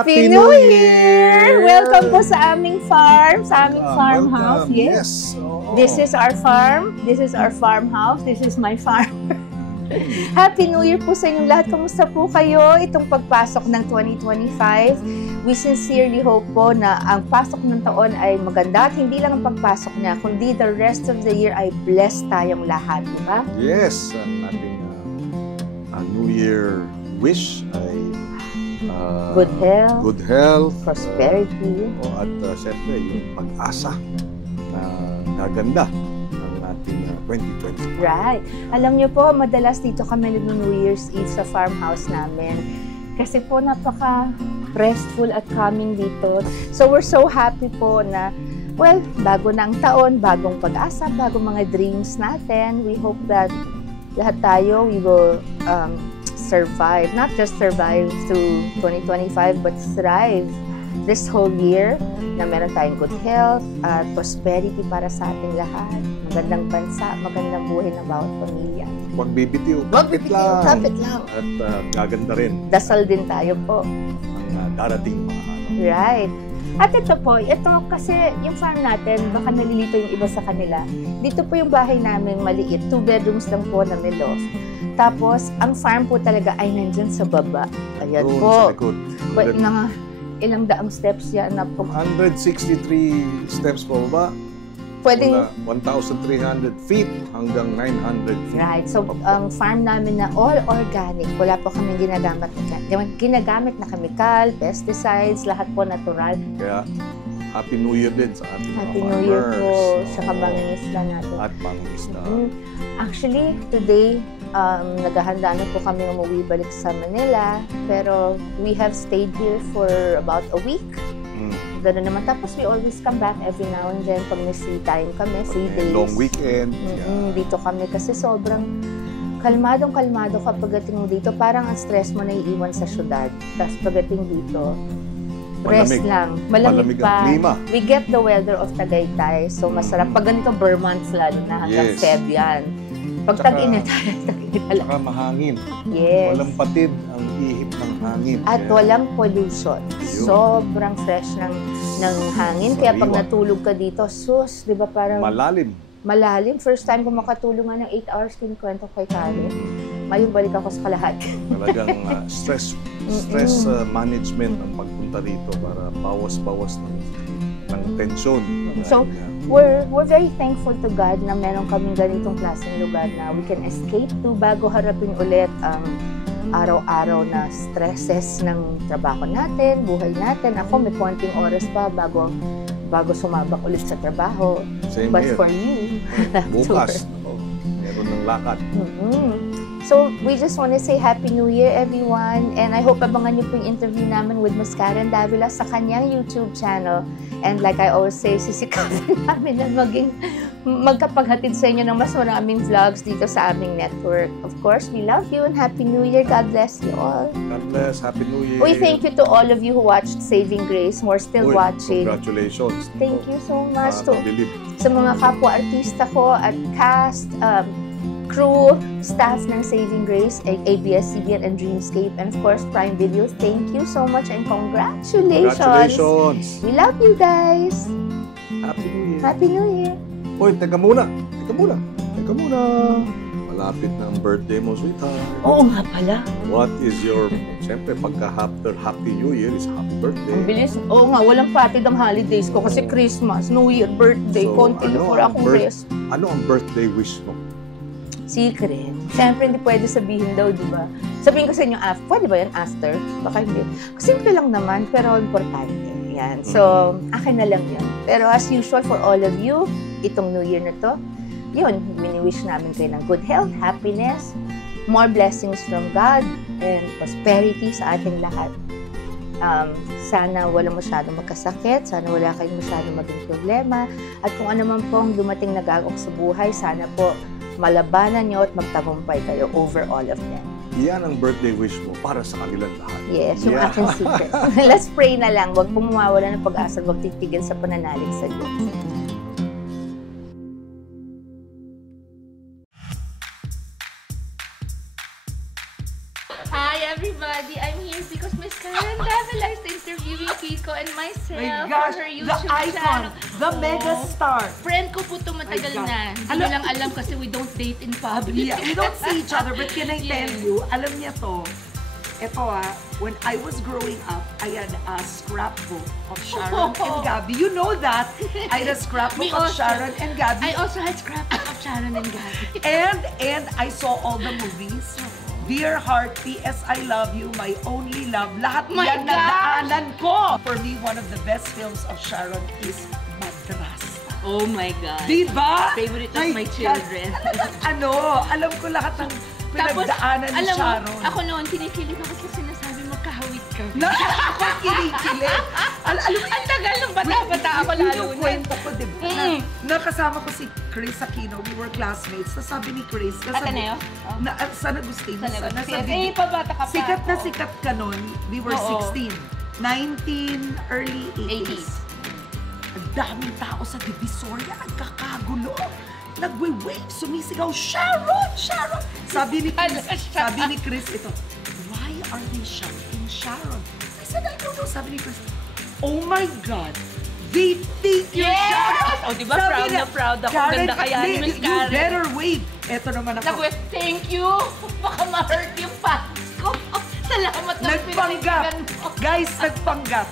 Happy New Year! Welcome po sa aming farm, sa aming farmhouse. Yes. This is our farm. This is our farmhouse. This is my farm. Happy New Year po sa inyong lahat. Kamusta po kayo itong pagpasok ng 2025? We sincerely hope po na ang pasok ng taon ay maganda at hindi lang ang pagpasok niya, kundi the rest of the year ay blessed tayong lahat, di ba? Yes. Ang ating New Year wish ay good health, prosperity, at siyempre yung pag-asa na gaganda ng ating 2020. Right. Alam niyo po, madalas dito kami nag-New Year's Eve sa farmhouse namin. Kasi po napaka-restful at calming dito. So we're so happy po na, well, bago na ang taon, bagong pag-asa, bagong mga dreams natin. We hope that lahat tayo, we will survive, not just survive through 2025, but thrive this whole year na meron tayong good health at prosperity para sa ating lahat. Magandang bansa, magandang buhay ng bawat pamilya. Huwag bibitiw, kapit lang. Kapit lang. At gaganda rin. Dasal din tayo po. Ang darating mga araw. Right. At ito po, ito kasi yung farm natin, baka nalilito yung iba sa kanila. Dito po yung bahay namin maliit, 2 bedrooms lang po na may loft. Tapos, ang farm po talaga ay nandyan sa baba. Ayan doon, po. sa likod. Ilang daang steps yan na po. 163 steps po ba? Pwedeng 1,300 feet hanggang 900 feet. Right. So, ang farm namin na all organic. Wala po kami ginagamit na chemical, pesticides, lahat po natural. Kaya, Happy New Year din sa ating Happy mga New Year farmers. po sa kabangisda natin. At pangisda. Actually, today, naghahanda na po kami umuwi balik sa Manila. Pero we have stayed here for about a week. Gano'n naman. Tapos we always come back every now and then pag may free time kami, free days. Long weekend. Dito kami kasi sobrang kalmadong-kalmado kapag dating mo dito. Parang ang stress mo na iiwan sa syudad. Tapos pagdating dito, rest lang. Malamig pa. Ang klima. We get the weather of Tagaytay. So masarap. Pag ganito, Burr months lalo na hanggang Feb yan. Pag tag-init, tag-init lang. Saka mahangin. Yes. Walang patid ang ihip ng hangin. At walang pollution. Sobrang fresh ng hangin. Kaya pag natulog ka dito, sus, di ba parang malalim. Malalim. First time ko makatulog nga ng 8 hours, kinikwento kay Karen. Mayong balik ako sa kalahati. Talagang stress management ang pagpunta dito para bawas-bawas ng tensyon. So, we're very thankful to God na meron kaming ganitong klaseng lugar na we can escape to bago harapin ulit ang araw-araw na stresses ng trabaho natin, buhay natin. Ako, may konting oras pa bago sumabak ulit sa trabaho. Same But here. for you, bukas, meron ng lakad. So, we just want to say Happy New Year, everyone. And I hope abangan niyo po yung interview namin with Ms. Karen Davila sa kanyang YouTube channel. And like I always say, sisikapin namin na magkapaghatid sa inyo ng mas maraming vlogs dito sa aming network. Of course, we love you and Happy New Year. God bless you all. God bless. Happy New Year. We thank you to all of you who watched Saving Grace, who are still watching. Congratulations. Thank you so much to Nakakabilib. sa mga kapwa-artista ko at cast, crew, staff ng Saving Grace, ABS-CBN and Dreamscape, and of course, Prime Video. Thank you so much and congratulations! Congratulations! We love you guys! Happy New Year! Happy New Year! Hoy, teka muna! Malapit na ang birthday mo, sweetheart. Oo nga pala. What is your... Siyempre, pagka after Happy New Year is Happy Birthday. Ang bilis. Oo nga, walang patid ang holidays ko kasi Christmas, New Year, birthday, konti for akong rest. Ano ang birthday wish mo? Secret. Siyempre, hindi pwede sabihin daw, di ba? Sabihin ko sa inyo, pwede ba yan after? Baka hindi. Simple lang naman, pero importante. Yan. So, akin na lang yan. Pero as usual, for all of you, itong New Year na to, yun, mini-wish namin kayo ng good health, happiness, more blessings from God, and prosperity sa ating lahat. Sana wala masyadong magkasakit, sana wala kayong masyadong maging problema, at kung ano man pong dumating na gagawin sa buhay, sana po malabanan nyo at magtagumpay kayo over all of them. Iyan ang birthday wish mo para sa kanilang lahat. Yes, yung aking secret. Let's pray na lang. Huwag pong mawawala ng pag-asa, huwag titigil sa pananalig sa Diyos. Hi everybody! I'm here because Miss Karen Davila is interviewing Kiko and myself My gosh, for her the YouTube icon, channel. the mega star. Friend ko po ito matagal My God. na. Hindi ko lang alam kasi we don't date in public. Yeah, we don't see each other, but can I tell Yes. you, alam niya to, ito when I was growing up, I had a scrapbook of Sharon and Gabby. You know that? I had a scrapbook Me of also. Sharon and Gabby. I also had scrapbook of Sharon and Gabby. And I saw all the movies. Dear Heart, P.S. I Love You, My Only Love. Lahat My yan gosh! nadaanan ko. For me, one of the best films of Sharon is Madrasta. Oh my God. Diba? Favorite of my God. children. Alam ko lahat ng Tapos, pinagdaanan ni alam mo, Sharon. ako noon, kinikilig ako sa sinasabi magkahawig ka. Na ako kinikilig. Alam mo, Ang tagal ng bata-bata ako lalo yung na. kwento ko, diba? Nakasama ko si Chris Aquino. We were classmates. Tapos sabi ni Chris, Ateneo? na San Agustin. Eh, pabata ka pa. Sikat na sikat ka nun. We were Oo. 16. 19, early 80s. 80s. Ang daming tao sa Divisoria. Nagkakagulo. Nagwe-wave. Sumisigaw, Sharon! Sharon! Sabi ni Chris ito, why are they shouting Sharon? I said, I don't know. Sabi ni Chris, oh my God! They think you're Yes! Sharon! Oh, diba? Proud na proud ako. Ganda kaya ni Miss You Karen. better wave. Eto naman ako. Thank you. Baka ma-hurt yung fans ko. Salamat na Nagpanggap. pinanigan mo. Guys, nagpanggap.